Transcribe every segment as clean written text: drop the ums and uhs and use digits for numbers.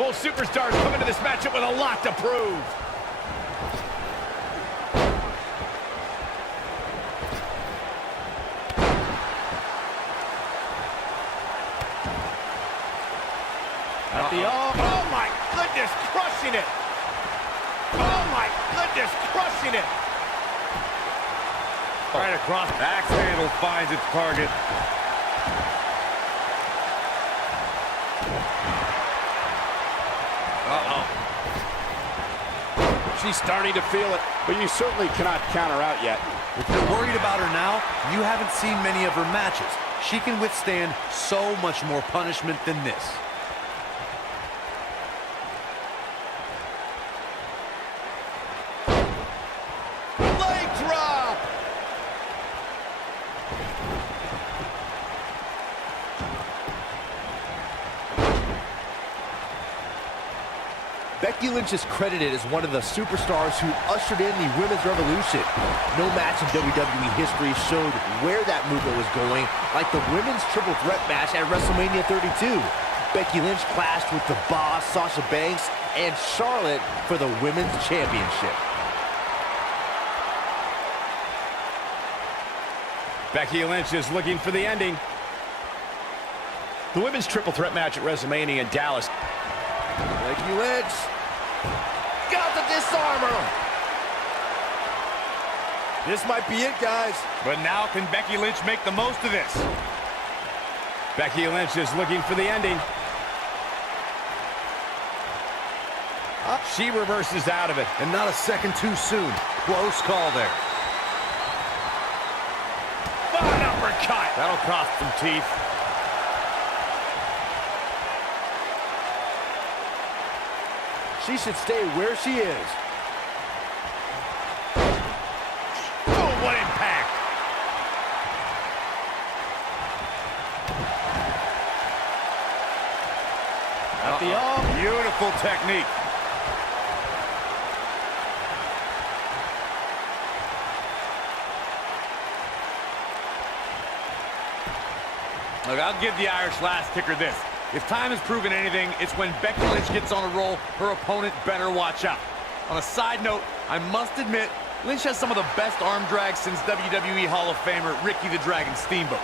Both superstars come into this matchup with a lot to prove. Oh my goodness, crushing it. Oh my goodness, crushing it. Right across. Axe handle finds its target. She's starting to feel it, but you certainly cannot count her out yet. If you're worried about her now, you haven't seen many of her matches. She can withstand so much more punishment than this. Leg drop! Becky Lynch is credited as one of the superstars who ushered in the Women's Revolution. No match in WWE history showed where that movement was going, like the Women's Triple Threat match at WrestleMania 32. Becky Lynch clashed with the Boss, Sasha Banks, and Charlotte for the Women's Championship. Becky Lynch is looking for the ending. The Women's Triple Threat match at WrestleMania in Dallas. Becky Lynch got the disarmer. This might be it, guys. But now can Becky Lynch make the most of this? Becky Lynch is looking for the ending. She reverses out of it. And not a second too soon. Close call there. An uppercut. That'll cost some teeth. She should stay where she is. Oh, what impact! At the arm. Beautiful technique. Look, I'll give the Irish last kicker this. If time has proven anything, it's when Becky Lynch gets on a roll, her opponent better watch out. On a side note, I must admit, Lynch has some of the best arm drags since WWE Hall of Famer Ricky the Dragon Steamboat.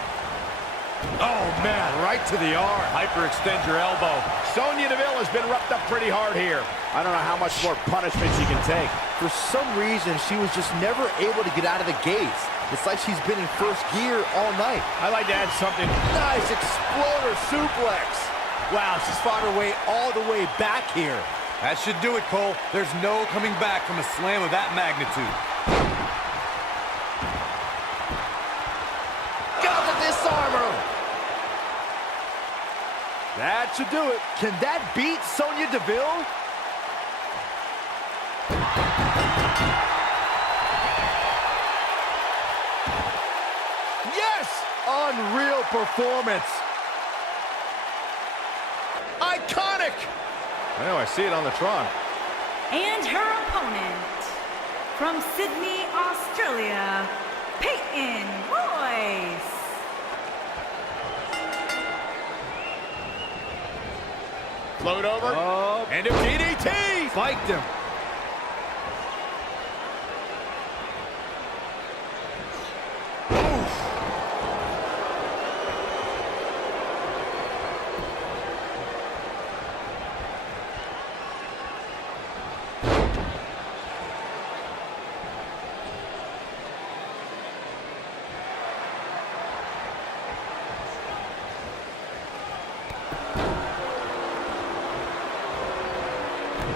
Oh, man, right to the arm. Hyperextend your elbow. Sonya Deville has been roughed up pretty hard here. I don't know how much more punishment she can take. For some reason, she was just never able to get out of the gates. It's like she's been in first gear all night. I'd like to add something. Nice exploder suplex. Wow, she's fought her way all the way back here. That should do it, Cole. There's no coming back from a slam of that magnitude. Got the disarmer. That should do it. Can that beat Sonya Deville? Yes! Unreal performance. Iconic! I know, I see it on the Tron. And her opponent, from Sydney, Australia, Peyton Royce. Float over, and a DDT! Spiked him.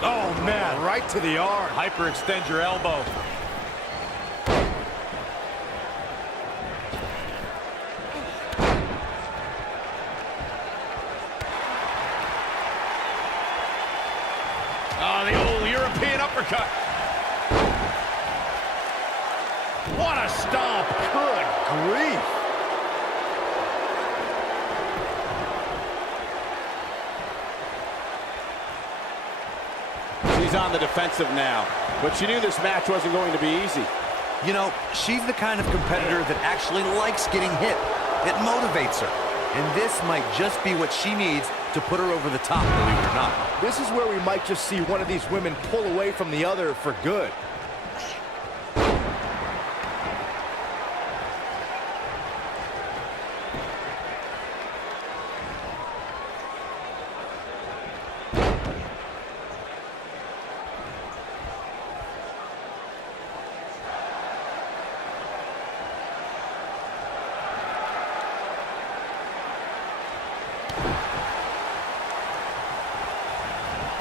Oh, man, right to the arm. Hyperextend your elbow. Oh, the old European uppercut. What a stomp. Good grief. She's on the defensive now, but she knew this match wasn't going to be easy. You know, she's the kind of competitor that actually likes getting hit. It motivates her. And this might just be what she needs to put her over the top, believe it or not. This is where we might just see one of these women pull away from the other for good.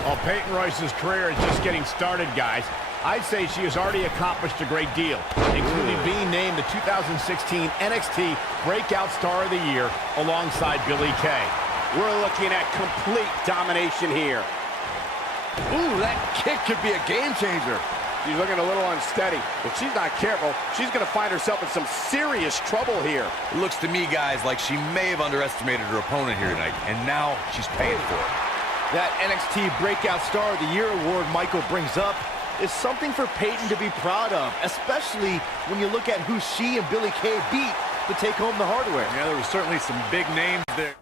Well, Peyton Royce's career is just getting started, guys. I'd say she has already accomplished a great deal, including being named the 2016 NXT Breakout Star of the Year alongside Billie Kay. We're looking at complete domination here. Ooh, that kick could be a game changer. She's looking a little unsteady. If she's not careful, she's going to find herself in some serious trouble here. It looks to me, guys, like she may have underestimated her opponent here tonight, and now she's paying for it. That NXT Breakout Star of the Year award Michael brings up is something for Peyton to be proud of, especially when you look at who she and Billie Kay beat to take home the hardware. Yeah, there were certainly some big names there.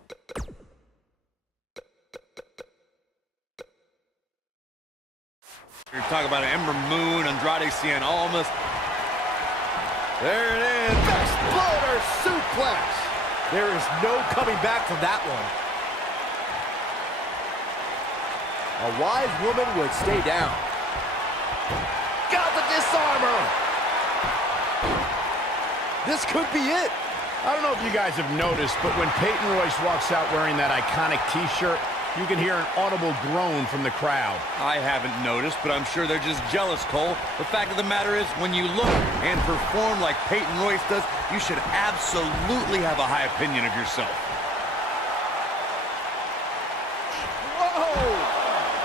You're talking about Ember Moon, Andrade Cien Almas. There it is. Exploder suplex. There is no coming back from that one. A wise woman would stay down. Got the disarmer. This could be it. I don't know if you guys have noticed, but when Peyton Royce walks out wearing that iconic T-shirt, you can hear an audible groan from the crowd. I haven't noticed, but I'm sure they're just jealous, Cole. The fact of the matter is, when you look and perform like Peyton Royce does, you should absolutely have a high opinion of yourself.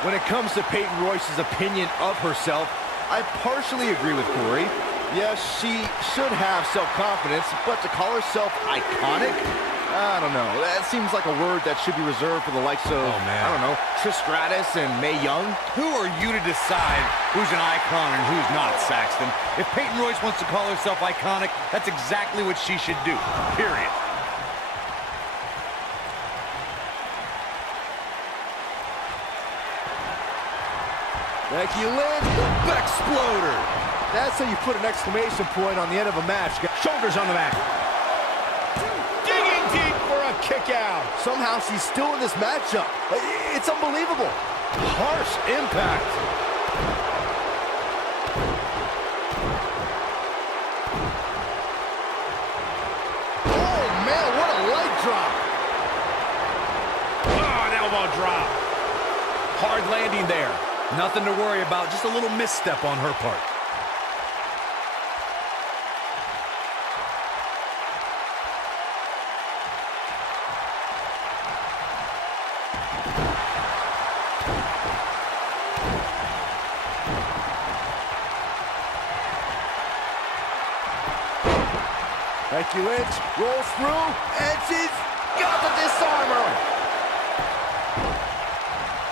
When it comes to Peyton Royce's opinion of herself, I partially agree with Corey. Yes, she should have self-confidence, but to call herself iconic? I don't know. That seems like a word that should be reserved for the likes of, I don't know, Trish Stratus and Mae Young. Who are you to decide who's an icon and who's not, Saxton? If Peyton Royce wants to call herself iconic, that's exactly what she should do, period. Becky Lynch, the Exploder. That's how you put an exclamation point on the end of a match. Shoulders on the mat. Digging deep for a kick out. Somehow she's still in this matchup. It's unbelievable. Harsh impact. Oh, man, what a leg drop. Oh, an elbow drop. Hard landing there. Nothing to worry about, just a little misstep on her part. Becky Lynch rolls through, and she's got the disarmer.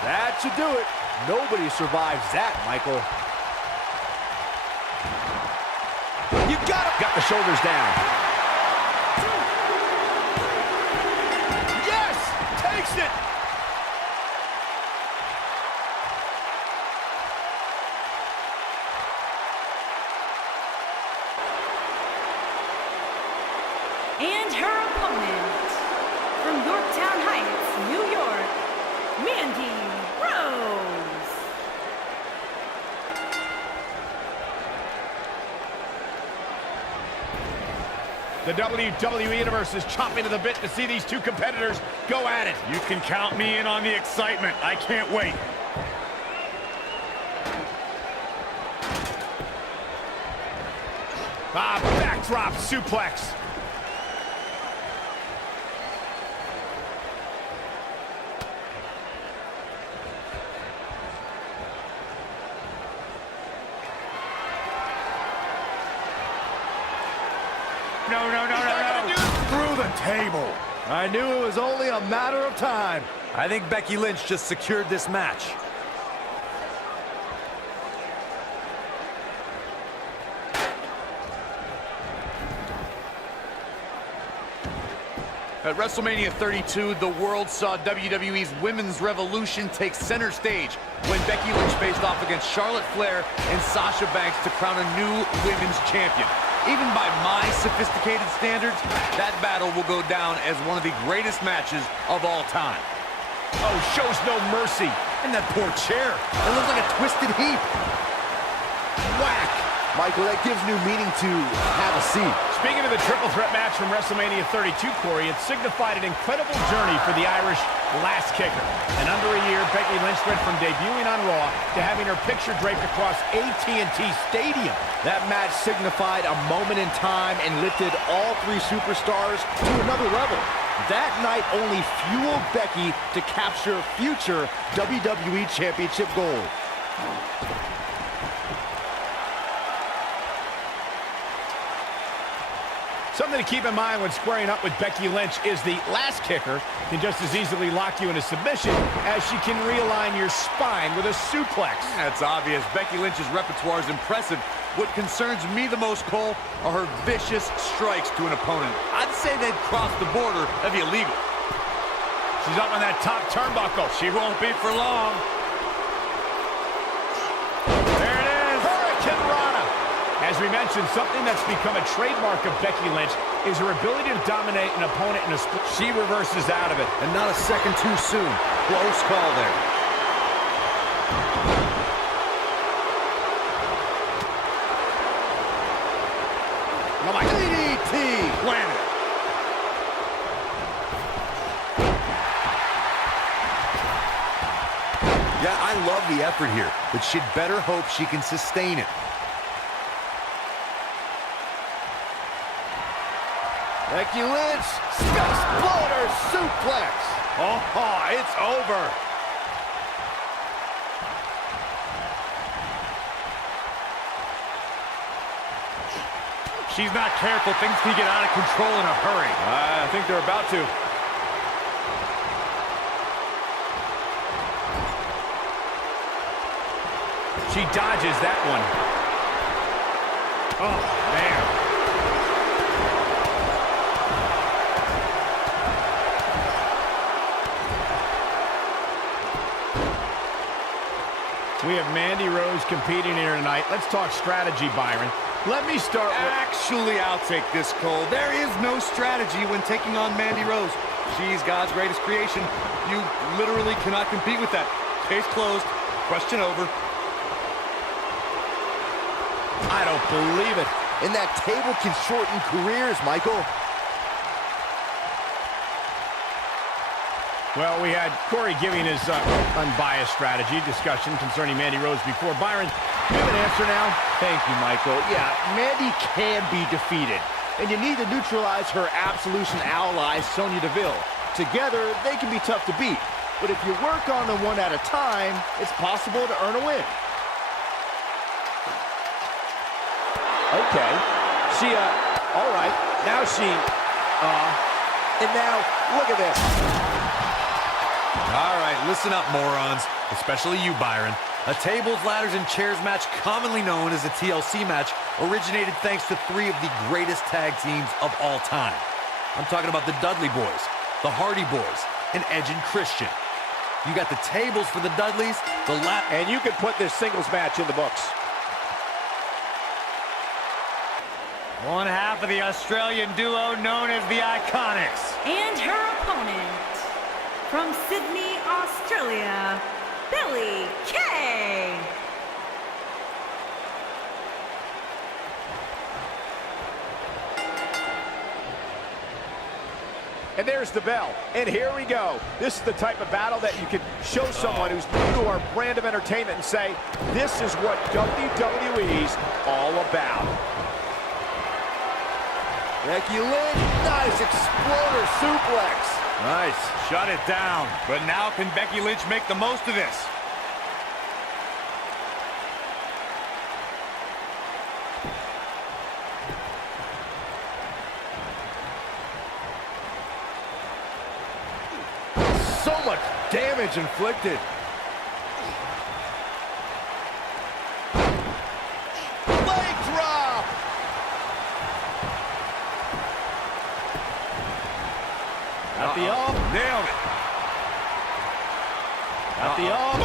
That should do it. Nobody survives that, Michael. You got the shoulders down. Yes! Takes it! And her opponent, from Yorktown Heights, New York, Mandy Rose. The WWE Universe is chomping at the bit to see these two competitors go at it. You can count me in on the excitement. I can't wait. Backdrop suplex. No. Through the table. I knew it was only a matter of time. I think Becky Lynch just secured this match. At WrestleMania 32, the world saw WWE's Women's Revolution take center stage when Becky Lynch faced off against Charlotte Flair and Sasha Banks to crown a new women's champion. Even by my sophisticated standards, that battle will go down as one of the greatest matches of all time. Oh, shows no mercy. And that poor chair. It looks like a twisted heap. Whack! Michael, that gives new meaning to have a seat. Speaking of the triple threat match from WrestleMania 32, Corey, it signified an incredible journey for the Irish last kicker. In under a year, Becky Lynch went from debuting on Raw to having her picture draped across AT&T Stadium. That match signified a moment in time and lifted all three superstars to another level. That night only fueled Becky to capture future WWE Championship gold. Something to keep in mind when squaring up with Becky Lynch is the last kicker can just as easily lock you into submission as she can realign your spine with a suplex. That's obvious. Becky Lynch's repertoire is impressive. What concerns me the most, Cole, are her vicious strikes to an opponent. I'd say they'd cross the border of illegal. She's up on that top turnbuckle. She won't be for long. There it is. Hurricane Rana. As we mentioned, something that's become a trademark of Becky Lynch is her ability to dominate an opponent in a split. She reverses out of it. And not a second too soon. Close call there. Oh my DDT! Planet. Yeah, I love the effort here, but she'd better hope she can sustain it. Becky Lynch, exploder suplex. Oh, it's over. She's not careful. Things can get out of control in a hurry. I think they're about to. She dodges that one. Oh, man. We have Mandy Rose competing here tonight. Let's talk strategy, Byron. Let me start with... Actually, I'll take this, Cole. There is no strategy when taking on Mandy Rose. She's God's greatest creation. You literally cannot compete with that. Case closed. Question over. I don't believe it. And that table can shorten careers, Michael. Well, we had Corey giving his unbiased strategy discussion concerning Mandy Rose before. Byron, you have an answer now? Thank you, Michael. Yeah, Mandy can be defeated. And you need to neutralize her Absolution ally, Sonya Deville. Together, they can be tough to beat. But if you work on them one at a time, it's possible to earn a win. Okay. She, all right. Now she, and now, look at this. All right, listen up, morons. Especially you, Byron. A tables, ladders, and chairs match, commonly known as a TLC match, originated thanks to three of the greatest tag teams of all time. I'm talking about the Dudley Boys, the Hardy Boys, and Edge and Christian. You got the tables for the Dudleys, and you can put this singles match in the books. One half of the Australian duo known as the IIconics. And her opponent, from Sydney, Australia, Billie Kay. And there's the bell. And here we go. This is the type of battle that you can show someone who's new to our brand of entertainment and say, this is what WWE's all about. Becky Lynch, nice exploder suplex. Nice. Shut it down. But now can Becky Lynch make the most of this? So much damage inflicted. Leg drop. At the arm.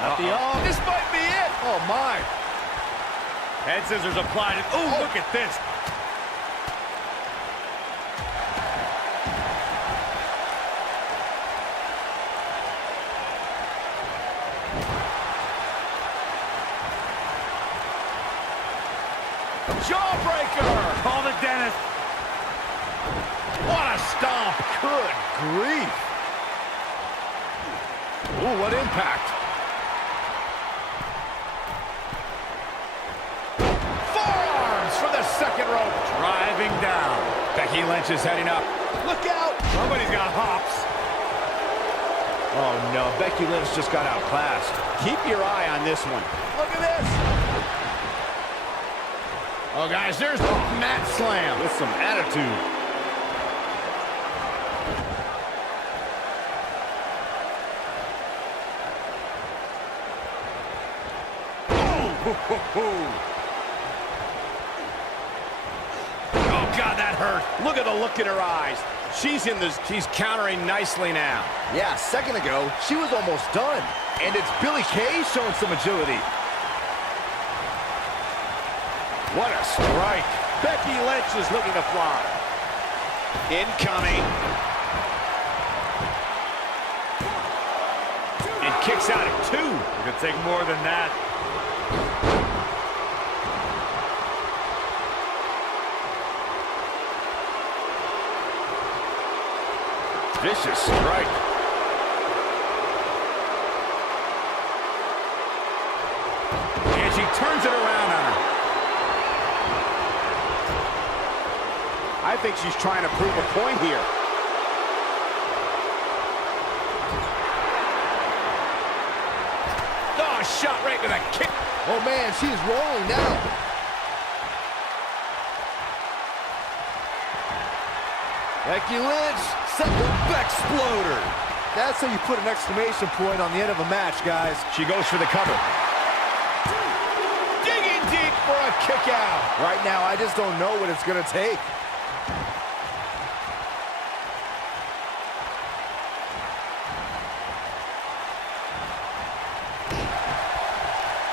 At the arm. This might be it. Oh, my. Head scissors applied. Oh, look at this. Jawbreaker. Call the dentist. What a stomp. Good grief. Ooh, what impact. Forearms for the second rope. Driving down. Becky Lynch is heading up. Look out. Somebody's got hops. Oh, no. Becky Lynch just got outclassed. Keep your eye on this one. Look at this. Oh, guys, there's the mat slam. With some attitude. Oh, God, that hurt. Look at the look in her eyes. She's countering nicely now. Yeah, a second ago, she was almost done. And it's Billie Kay showing some agility. What a strike. Becky Lynch is looking to fly. Incoming. And kicks out at 2. It could take more than that. Vicious strike. And she turns it around on her. I think she's trying to prove a point here. Oh, shot right with a kick. Oh, man, she's rolling now. Becky Lynch set the Bexploder. That's how you put an exclamation point on the end of a match, guys. She goes for the cover. Digging deep for a kick out. Right now, I just don't know what it's going to take.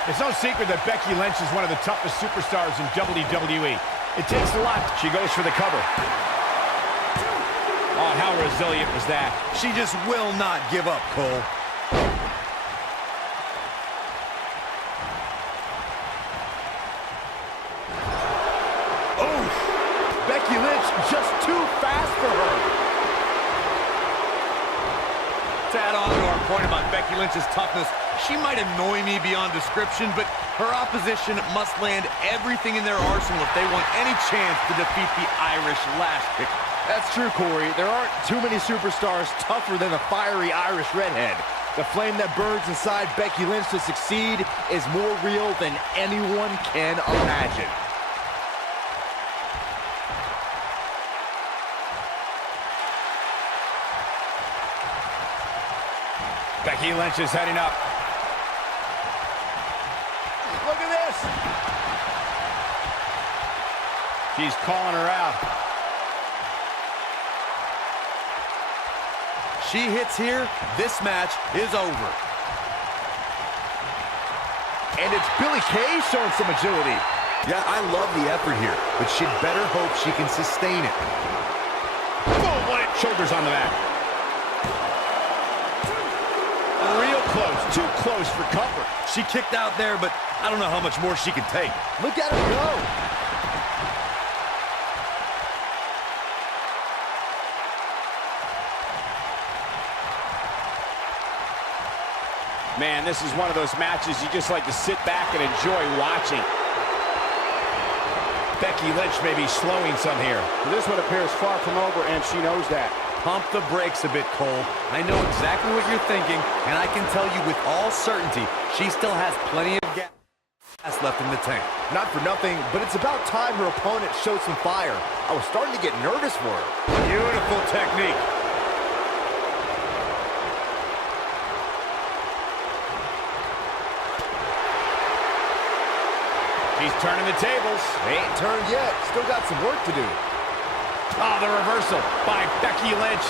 It's no secret that Becky Lynch is one of the toughest superstars in WWE. It takes a lot. She goes for the cover. Oh, how resilient was that? She just will not give up, Cole. Oh, Becky Lynch just too fast for her. To add on to our point about Becky Lynch's toughness, she might annoy me beyond description, but her opposition must land everything in their arsenal if they want any chance to defeat the Irish lash kicker. That's true, Corey. There aren't too many superstars tougher than a fiery Irish redhead. The flame that burns inside Becky Lynch to succeed is more real than anyone can imagine. Becky Lynch is heading up. Look at this. She's calling her out. She hits here, this match is over. And it's Billie Kay showing some agility. Yeah, I love the effort here, but she'd better hope she can sustain it. Boom, what it. Shoulders on the mat. Real close, too close for comfort. She kicked out there, but I don't know how much more she can take. Look at her go. Man, this is one of those matches you just like to sit back and enjoy watching. Becky Lynch may be slowing some here. This one appears far from over, and she knows that. Pump the brakes a bit, Cole. I know exactly what you're thinking, and I can tell you with all certainty, she still has plenty of gas left in the tank. Not for nothing, but it's about time her opponent showed some fire. I was starting to get nervous for her. Beautiful technique. He's turning the tables. They ain't turned yet. Still got some work to do. Oh, the reversal by Becky Lynch.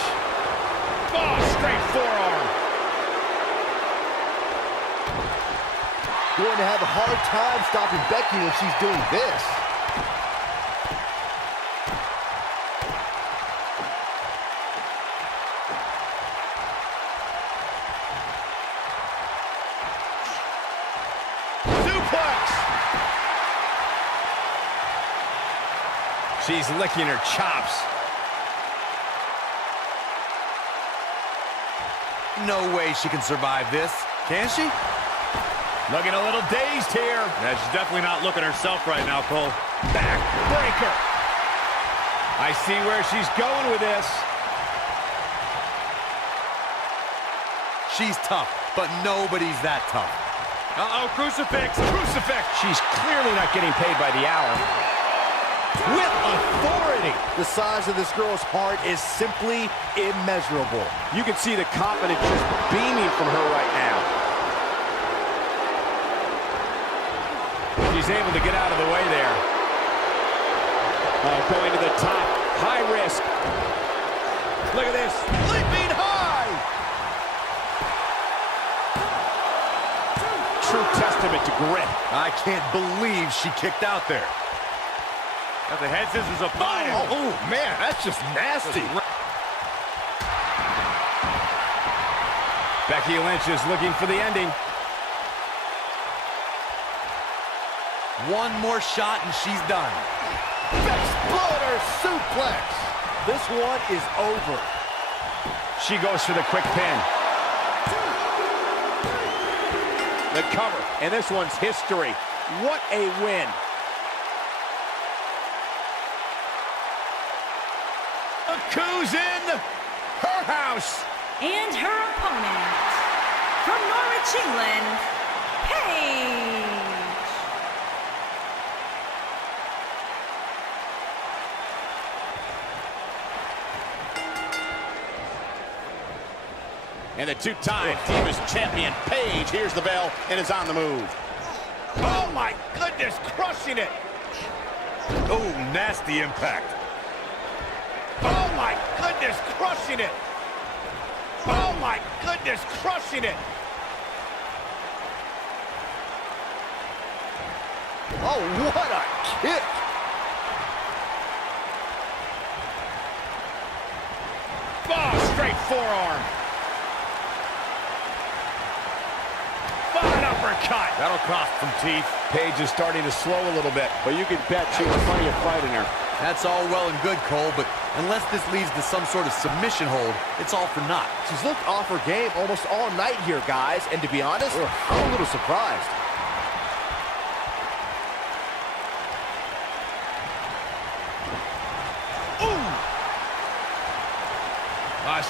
Oh, straight going to have a hard time stopping Becky when she's doing this. She's licking her chops. No way she can survive this. Can she? Looking a little dazed here. Yeah, she's definitely not looking herself right now, Cole. Back breaker. I see where she's going with this. She's tough, but nobody's that tough. Uh-oh, crucifix. Crucifix. She's clearly not getting paid by the hour. With authority. The size of this girl's heart is simply immeasurable. You can see the confidence just beaming from her right now. She's able to get out of the way there. Oh, going to the top. High risk. Look at this. Leaping high. True testament to grit. I can't believe she kicked out there. Got the head scissors applied. Oh, man, that's just nasty. Becky Lynch is looking for the ending. One more shot and she's done. Exploder suplex. This one is over. She goes for the quick pin. The cover, and this one's history. What a win. Look who's in her house. And her opponent, from Norwich, England, Paige. And the two-time Divas champion, Paige, hears the bell and is on the move. Oh, my goodness, crushing it. Oh, nasty impact. Oh, my goodness, crushing it. Oh, my goodness, crushing it. Oh, what a kick. Oh, straight forearm. An uppercut. That'll cost some teeth. Paige is starting to slow a little bit, but you can bet she has plenty of fight in her. That's all well and good, Cole, but unless this leads to some sort of submission hold, it's all for naught. She's looked off her game almost all night here, guys. And to be honest, I'm a little surprised.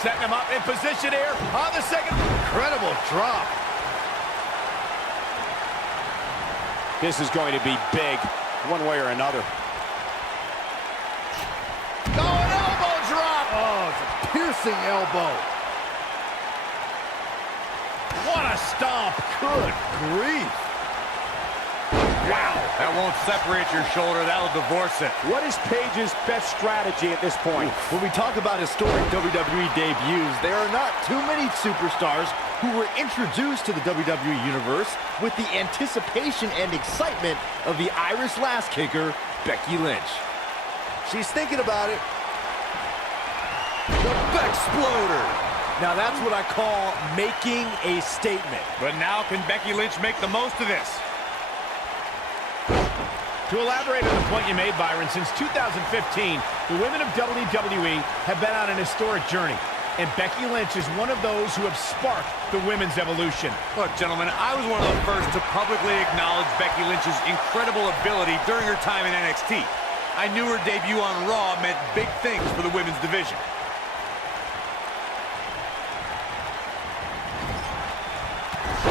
Setting him up in position here on the second. Incredible drop. This is going to be big, one way or another. Oh, an elbow drop. Oh, it's a piercing elbow. What a stomp. Good grief. Wow. That won't separate your shoulder. That'll divorce it. What is Paige's best strategy at this point? When we talk about historic WWE debuts, there are not too many superstars who were introduced to the WWE Universe with the anticipation and excitement of the Irish Lass Kicker, Becky Lynch. She's thinking about it. The Bexploder. Now that's what I call making a statement. But now can Becky Lynch make the most of this? To elaborate on the point you made, Byron, since 2015, the women of WWE have been on an historic journey. And Becky Lynch is one of those who have sparked the women's evolution. Look, gentlemen, I was one of the first to publicly acknowledge Becky Lynch's incredible ability during her time in NXT. I knew her debut on Raw meant big things for the women's division.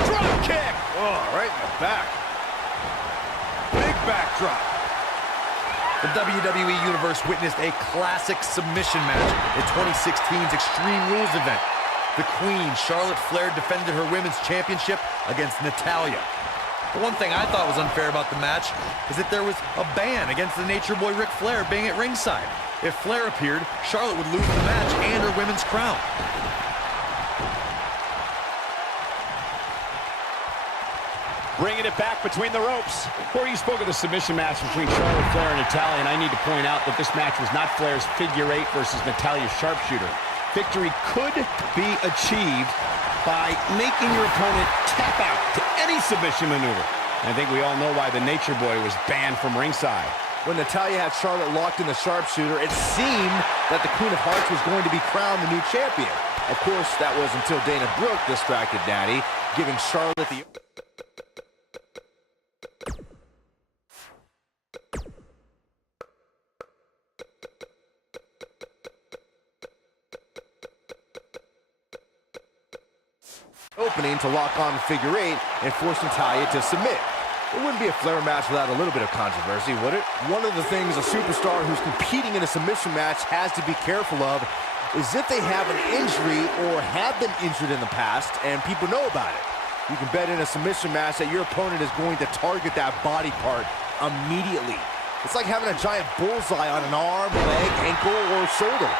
Drop kick! Oh, right in the back. Big backdrop. The WWE Universe witnessed a classic submission match at 2016's Extreme Rules event. The Queen, Charlotte Flair, defended her women's championship against Natalya. The one thing I thought was unfair about the match is that there was a ban against the Nature Boy Ric Flair being at ringside. If Flair appeared, Charlotte would lose the match and her women's crown. bringing it back between the ropes. Corey, you spoke of the submission match between Charlotte Flair and Natalya, and I need to point out that this match was not Flair's figure eight versus Natalya's sharpshooter. Victory could be achieved by making your opponent tap out to any submission maneuver. And I think we all know why the Nature Boy was banned from ringside. When Natalya had Charlotte locked in the sharpshooter, it seemed that the Queen of Hearts was going to be crowned the new champion. Of course, that was until Dana Brooke distracted Natty, giving Charlotte the opening to lock on the figure eight and force Natalya to submit. It wouldn't be a Flair match without a little bit of controversy, would it? One of the things a superstar who's competing in a submission match has to be careful of is if they have an injury or have been injured in the past and people know about it. You can bet in a submission match that your opponent is going to target that body part immediately. It's like having a giant bullseye on an arm, leg, ankle, or shoulder.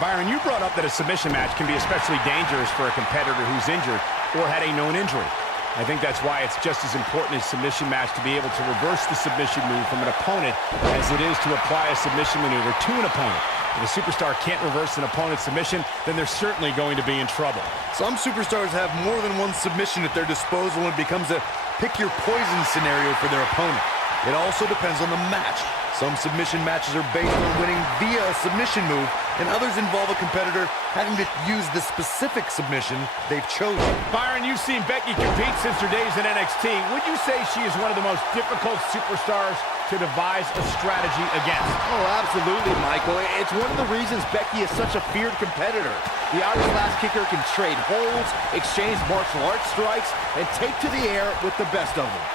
Byron, you brought up that a submission match can be especially dangerous for a competitor who's injured or had a known injury. I think that's why it's just as important in a submission match to be able to reverse the submission move from an opponent as it is to apply a submission maneuver to an opponent. If a superstar can't reverse an opponent's submission, then they're certainly going to be in trouble. Some superstars have more than one submission at their disposal and it becomes a pick-your-poison scenario for their opponent. It also depends on the match. Some submission matches are based on winning via a submission move, and others involve a competitor having to use the specific submission they've chosen. Byron, you've seen Becky compete since her days in NXT. Would you say she is one of the most difficult superstars to devise a strategy against? Oh, absolutely, Michael. It's one of the reasons Becky is such a feared competitor. The Irish Lass Kicker can trade holds, exchange martial arts strikes, and take to the air with the best of them.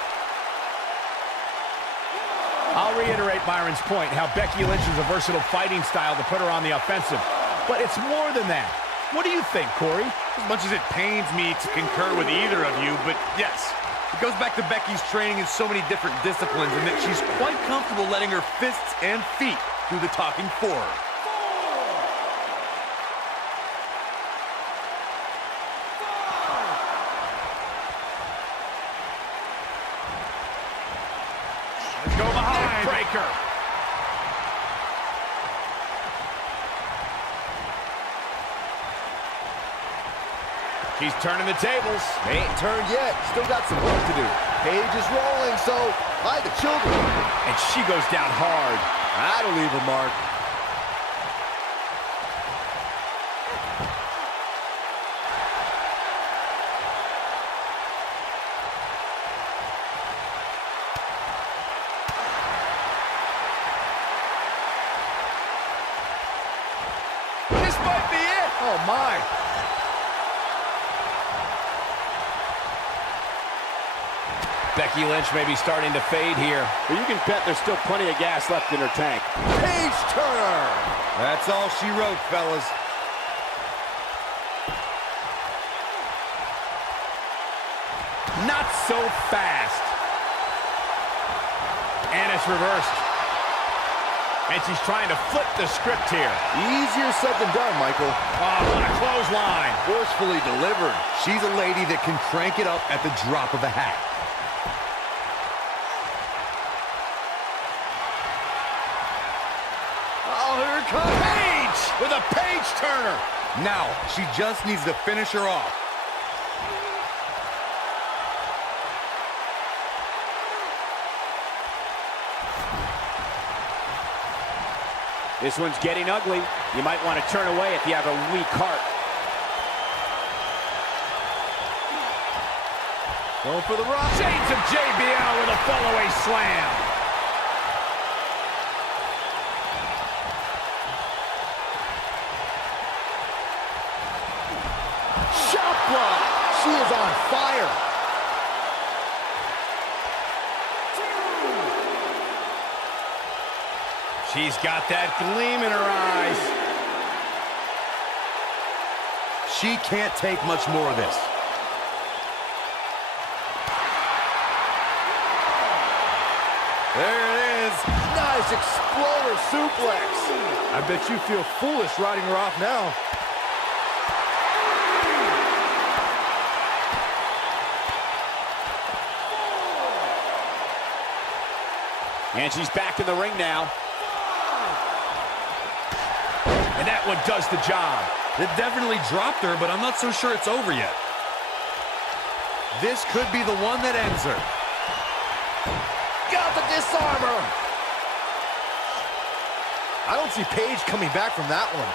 I'll reiterate Byron's point, how Becky Lynch is a versatile fighting style to put her on the offensive. But it's more than that. What do you think, Corey? As much as it pains me to concur with either of you, but yes, it goes back to Becky's training in so many different disciplines and that she's quite comfortable letting her fists and feet do the talking for her. Go behind. Breaker. She's turning the tables. They ain't turned yet. Still got some work to do. Page is rolling, so hide the children. And she goes down hard. That'll leave a mark. This might be it. Oh, my. Becky Lynch may be starting to fade here. But you can bet there's still plenty of gas left in her tank. Page Turner. That's all she wrote, fellas. Not so fast. And it's reversed. And she's trying to flip the script here. Easier said than done, Michael. Oh, what a clothesline. Forcefully delivered. She's a lady that can crank it up at the drop of a hat. Oh, here it comes. Paige with a Page Turner. Now, she just needs to finish her off. This one's getting ugly. You might want to turn away if you have a weak heart. Going for the rock. Shades of JBL with a fallaway slam. Shot block. She is on fire. She's got that gleam in her eyes. She can't take much more of this. There it is. Nice exploder suplex. I bet you feel foolish riding her off now. And she's back in the ring now. And that one does the job. It definitely dropped her, but I'm not so sure it's over yet. This could be the one that ends her. Got the disarmer. I don't see Paige coming back from that one.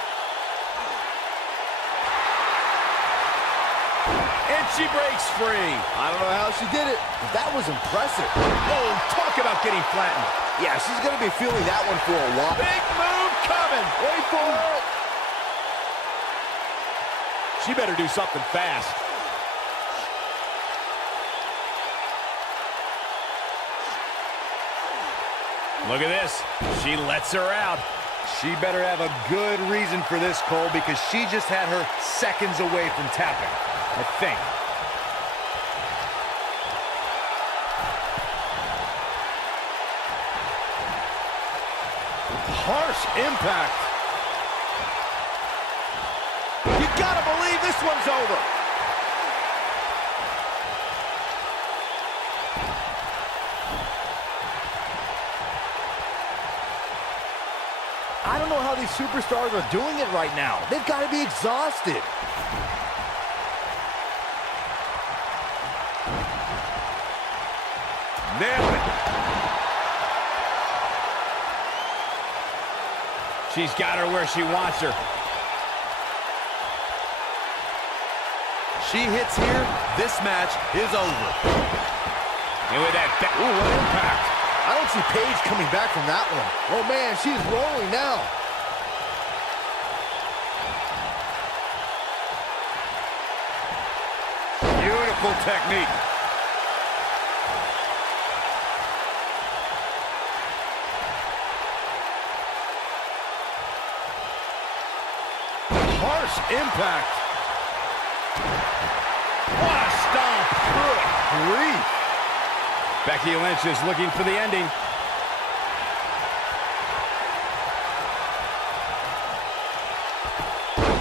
And she breaks free. I don't know how she did it, but that was impressive. Oh, talk about getting flattened. Yeah, she's going to be feeling that one for a while. Big move coming. Wait for it. She better do something fast. Look at this. She lets her out. She better have a good reason for this, Cole, because she just had her seconds away from tapping, I think. Harsh impact. You gotta believe this one's over. I don't know how these superstars are doing it right now. They've got to be exhausted. Nailed it. She's got her where she wants her. She hits here, this match is over. And with that, ooh, what impact. I don't see Paige coming back from that one. Oh, man, she's rolling now. Beautiful technique. Harsh impact. What a stomp. Good grief. Becky Lynch is looking for the ending.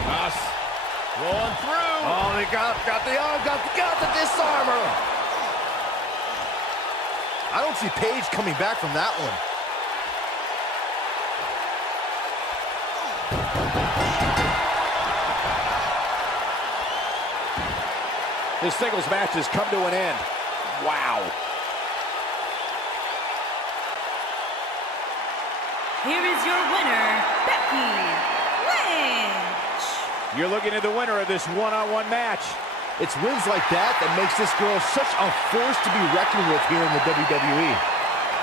Us rolling through. Oh, they got the arm, got the disarmer. I don't see Paige coming back from that one. This singles match has come to an end. Wow. Here is your winner, Becky Lynch. You're looking at the winner of this one-on-one match. It's wins like that that makes this girl such a force to be reckoned with here in the WWE.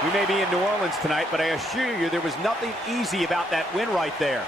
We may be in New Orleans tonight, but I assure you there was nothing easy about that win right there.